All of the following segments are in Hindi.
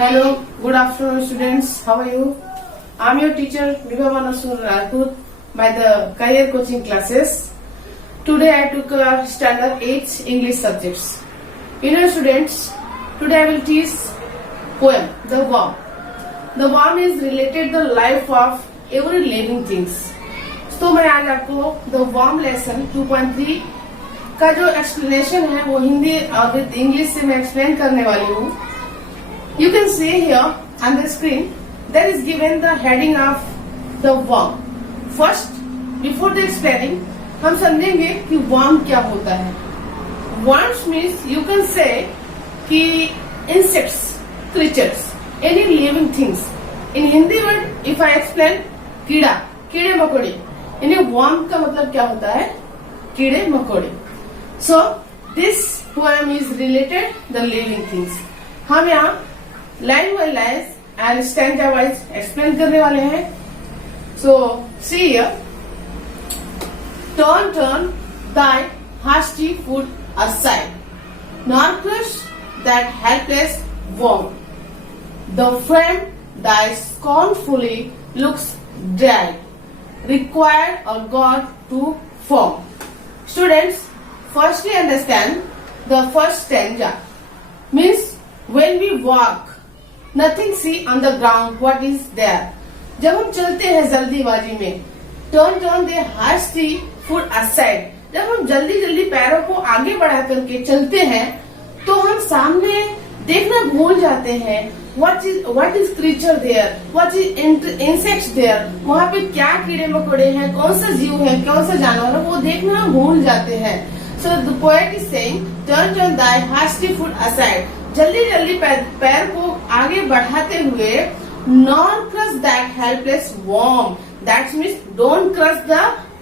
Hello, good afternoon students. How are you? I am your teacher Vibha Manasur Rajput by the Career Coaching classes. Today I took standard 8 English subjects. Students, today I will teach poem, The Worm. The worm is related to the life of every living things. तो मैं आज आपको The Worm lesson 2.3 का जो explanation है वो हिंदी और इंग्लिश से मैं एक्सप्लेन करने वाली हूँ. You can see here on the screen there is given the heading of the worm. First, before the explaining, हम समझेंगे कि worm क्या होता है. Worms means you can say कि insects, creatures, any living things. In Hindi word, if I explain कीड़ा, कीड़े मकोड़े. यानी worm का मतलब क्या होता है? कीड़े मकोड़े. So this poem is related the living things. हम यहाँ line by line and stanza wise explain करने वाले हैं. So see here. Turn turn thy hasty foot aside, nor crush that helpless worm. The friend thy scornfully looks dead, required a God to form. Students, firstly understand the first stanza. Means when we walk, nothing see on the ground what is there. जब हम चलते हैं जल्दीबाजी में, turn the hasty foot aside. जब हम जल्दी जल्दी पैरों को आगे बढ़ा करके चलते हैं तो हम सामने देखना भूल जाते हैं. what is creature there, what is insects there. वहाँ पे क्या कीड़े मकोड़े हैं, कौन सा जीव है, कौन सा जानवर है, वो देखना भूल जाते हैं. So the poet is saying, turn thy hasty foot aside. जल्दी जल्दी पैर को आगे बढ़ाते हुए, nor crush that helpless worm. That means don't crush the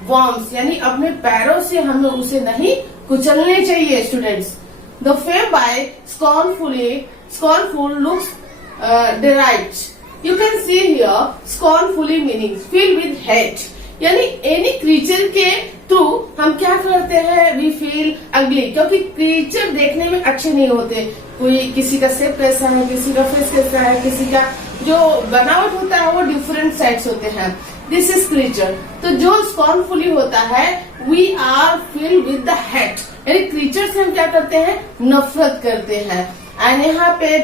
worms. यानी अपने पैरों से हमें उसे नहीं कुचलने चाहिए. Students, the fame by scornful looks deride. You can see here scornfully meaning filled with hate. यानी एनी क्रीचर के थ्रू हम क्या करते हैं, वी फील अगली, क्योंकि क्रीचर देखने में अच्छे नहीं होते. कोई किसी का शेप कैसा है, किसी का फेस कैसा है, किसी का जो बनावट होता है वो डिफरेंट साइड्स होते हैं. This is creature. तो जो स्कॉर्नफुली होता है, we are filled with the hate. यानी क्रीचर से हम क्या करते हैं, नफरत करते हैं. एंड यहाँ पे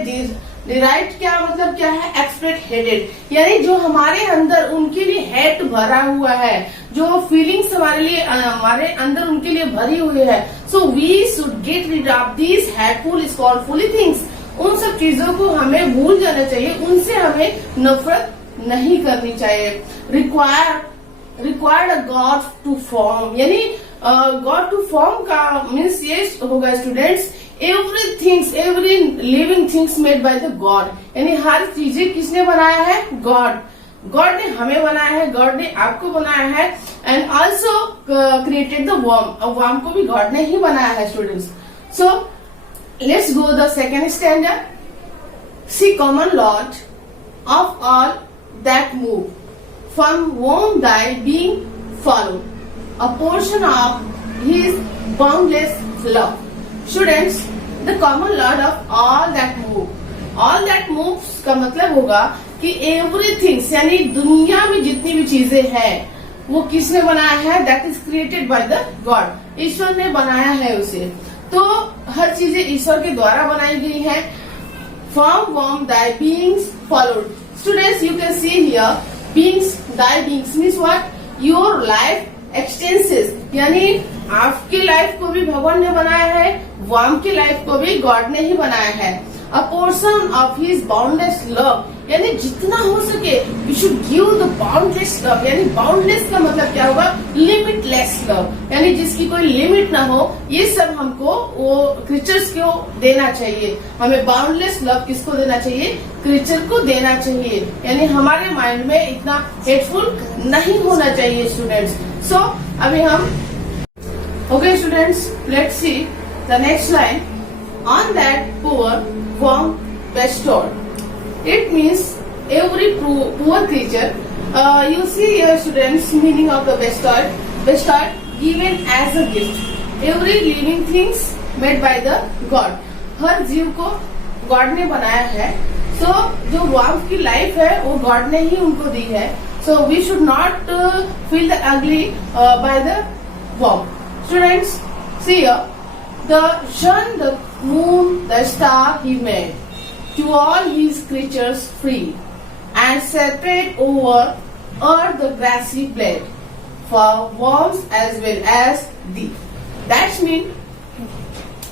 डिराइट क्या मतलब क्या है, एक्सप्रेट हेटेड. यानी जो हमारे अंदर उनके लिए हेट भरा हुआ है, जो फीलिंग्स हमारे अंदर उनके लिए भरी हुई है. So we should get rid of these hateful scornful things. उन सब चीजों को हमें भूल जाना चाहिए, उनसे हमें नफरत नहीं करनी चाहिए. Required a god to form. यानी गॉड टू फॉर्म का मीन्स ये होगा students, every living things made by the God. यानी हर चीजें किसने बनाया है, गॉड. गॉड ने हमें बनाया है, गॉड ने आपको बनाया है. And also created the worm. Worm को भी गॉड ने ही बनाया है. Students, so let's go the second standard. See common lord of all that move, from whom thy being follow, a portion of his boundless love. Students, the common lord of all that move. All that moves का मतलब होगा कि everything, यानी दुनिया में जितनी भी चीजें हैं वो किसने बनाया है, that is created by the God. ईश्वर ने बनाया है उसे. तो हर चीजें ईश्वर के द्वारा बनाई गई है. From whom thy beings followed. Students, you can see here beings, thy beings means what, your life एक्सटेंसेस. यानी आपकी लाइफ को भी भगवान ने बनाया है, वर्म की लाइफ को भी गॉड ने ही बनाया है. अ portion of his boundless love. यानी जितना हो सके you should give the boundless love. यानी बाउंडलेस का मतलब क्या होगा, लिमिटलेस लव. यानी जिसकी कोई लिमिट ना हो. ये सब हमको वो क्रीचर्स को देना चाहिए. हमें बाउंडलेस लव किसको देना चाहिए, क्रीचर को देना चाहिए. यानी हमारे माइंड में इतना हेटफुल नहीं होना चाहिए. स्टूडेंट्स, सो अभी हम okay students, let's see the next line. On that poor worm bestowed. It means every poor creature. You see here students, meaning of the bestowed given as a gift. Every living things made by the God. हर जीव को गॉड ने बनाया है. सो जो वार्म की लाइफ है वो गॉड ने ही उनको दी है. So we should not feel the ugly by the worm. Students, see the sun, the moon, the star he made to all his creatures free, and separate over earth the grassy blade for worms as well as thee. That means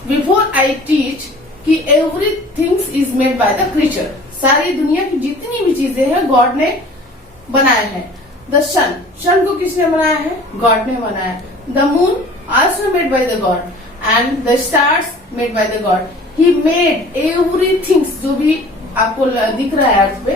before I teach कि everything is made by the creature. सारी दुनिया की जितनी भी चीजें हैं गॉड ने बनाया है. द सन को किसने बनाया है? गॉड ने बनाया. The moon also made by the God and the stars made by the God. He made everything जो भी आपको दिख रहा है अर्थ पे,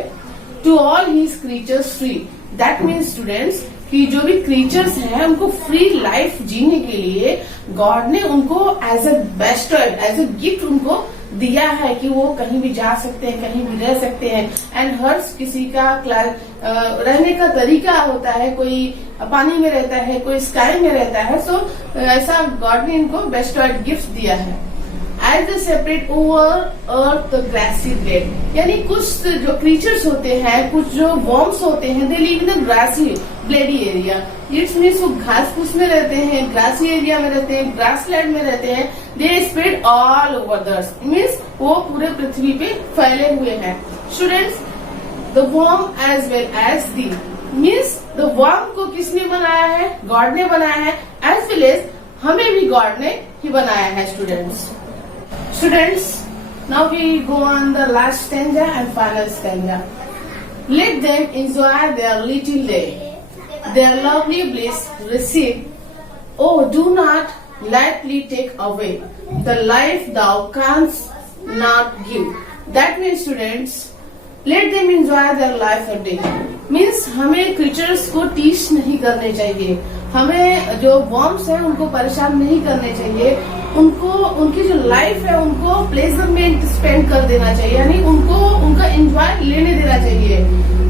to all his creatures free. That means students कि जो भी creatures हैं उनको free life जीने के लिए God ने उनको as a bestowed, as a gift उनको दिया है कि वो कहीं भी जा सकते हैं, कहीं भी रह सकते हैं. एंड हर किसी का रहने का तरीका होता है. कोई पानी में रहता है, कोई स्काई में रहता है. सो ऐसा गॉड ने इनको बेस्टवर्ड गिफ्ट दिया है. As the separate over earth the grassy blade, यानी कुछ जो क्रीचर्स होते हैं, कुछ जो वर्म्स होते हैं, they live in the grassy bladey area. It's means वो घास फूस में रहते हैं, ग्रासी एरिया में रहते हैं, ग्रासलैंड में रहते हैं. They spread all over the earth, means वो पूरे पृथ्वी पे फैले हुए हैं. Students, the worm as well as the means the worm को किसने बनाया है? गॉड ने बनाया है. एज वेल एज हमें भी गॉड ने ही बनाया है. Students, now we go on the last stanza and final stanza. Let them enjoy their little day, their lovely bliss receive. Oh, do not lightly take away the life thou canst not give. That means students, let them enjoy their life a day. Means हमें क्रीचर्स को टीच नहीं करने चाहिए. हमें जो वर्म्स हैं उनको परेशान नहीं करने चाहिए. उनको उनकी जो लाइफ है उनको प्लेजर में स्पेंड कर देना चाहिए, यानी उनको उनका एंजॉय लेने देना चाहिए.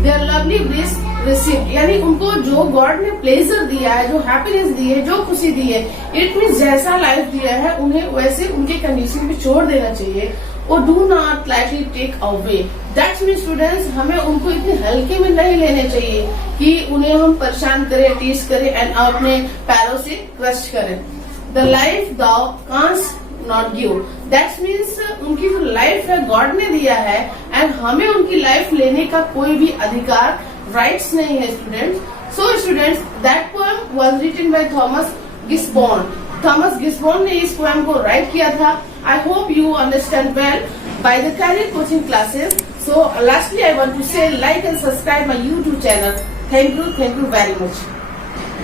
देयर लवली ब्लिस रिसीव, यानी उनको जो गॉड ने प्लेजर दिया है, जो हैप्पीनेस दी है, जो खुशी दी है, इट मीन्स जैसा लाइफ दिया है उन्हें वैसे उनके कंडीशन पे छोड़ देना चाहिए. और do not lightly take away. That mean students, हमें उनको इतने हल्के में नहीं लेने चाहिए कि उन्हें हम परेशान करें, टीच करें एंड अपने पैरों से क्रश करें. The life thou canst not give. That means उनकी जो लाइफ है गॉड ने दिया है एंड हमें उनकी लाइफ लेने का कोई भी अधिकार, राइट्स नहीं है. So students, that poem was written by Thomas Gisborne. Thomas Gisborne ने इस पोएम को राइट किया था. I hope you understand well by the career coaching classes. So lastly, I want to say like and subscribe my YouTube channel. Thank you very much.